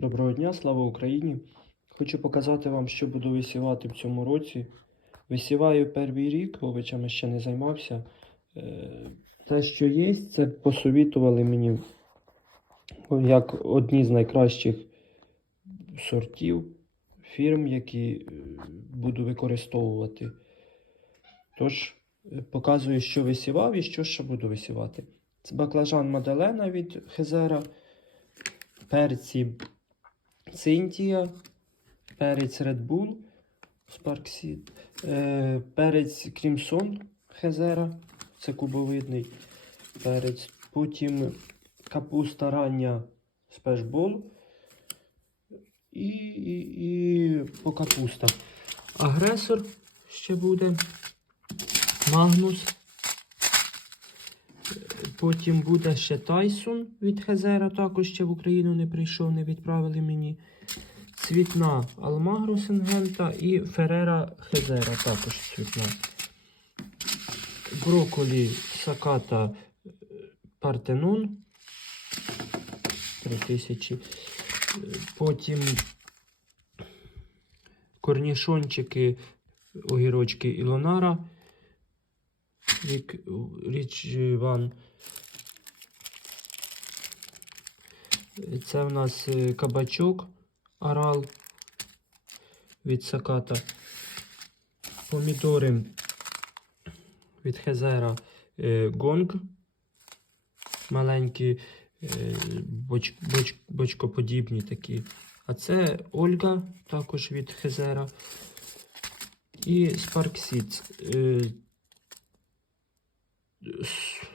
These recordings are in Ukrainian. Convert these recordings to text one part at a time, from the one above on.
Доброго дня, слава Україні! Хочу показати вам, що буду висівати в цьому році. Висіваю перший рік, овочами ще не займався. Е, Те, що є, це посовітували мені як одні з найкращих сортів фірм, які е, буду використовувати. Тож, е, показую, що висівав і що ще буду висівати. Це баклажан Маделена від Хезера, перці Цинтія, перець Red Bull, Spark е, перець Крімсон Хезера, це кубовидний перець. Потім капуста рання спешбол і, і, і по капустах. Агресор ще буде. Магнус. Потім буде ще Тайсон від Хезера, також ще в Україну не прийшов, не відправили мені. Цвітна Алмагру Сингента і Ферера Хезера також цвітна. Броколі Саката е, Партенон 3000. Е, Потім корнішончики, огірочки Ілонара. Річ Ван. Це в нас е, кабачок Арал від Саката. Помідори від Хезера е, Гонг. Маленькі е, боч, боч, бочкоподібні такі. А це Ольга, також від Хезера. І Spark Seeds.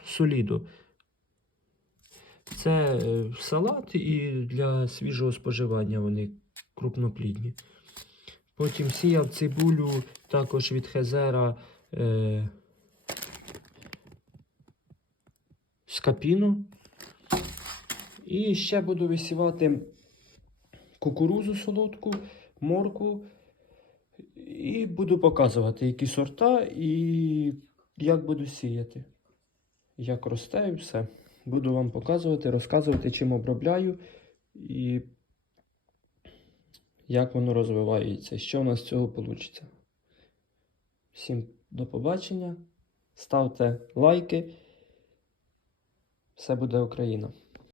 Солідо. Це е, салат і для свіжого споживання вони крупноплідні. Потім сіяв цибулю також від Хезера е, скапіну. І ще буду висівати кукурузу солодку, морку. І буду показувати, які сорта і як буду сіяти. Як росте і все. Буду вам показувати, розказувати, чим обробляю і як воно розвивається, що в нас з цього вийде. Всім до побачення. Ставте лайки. Все буде Україна!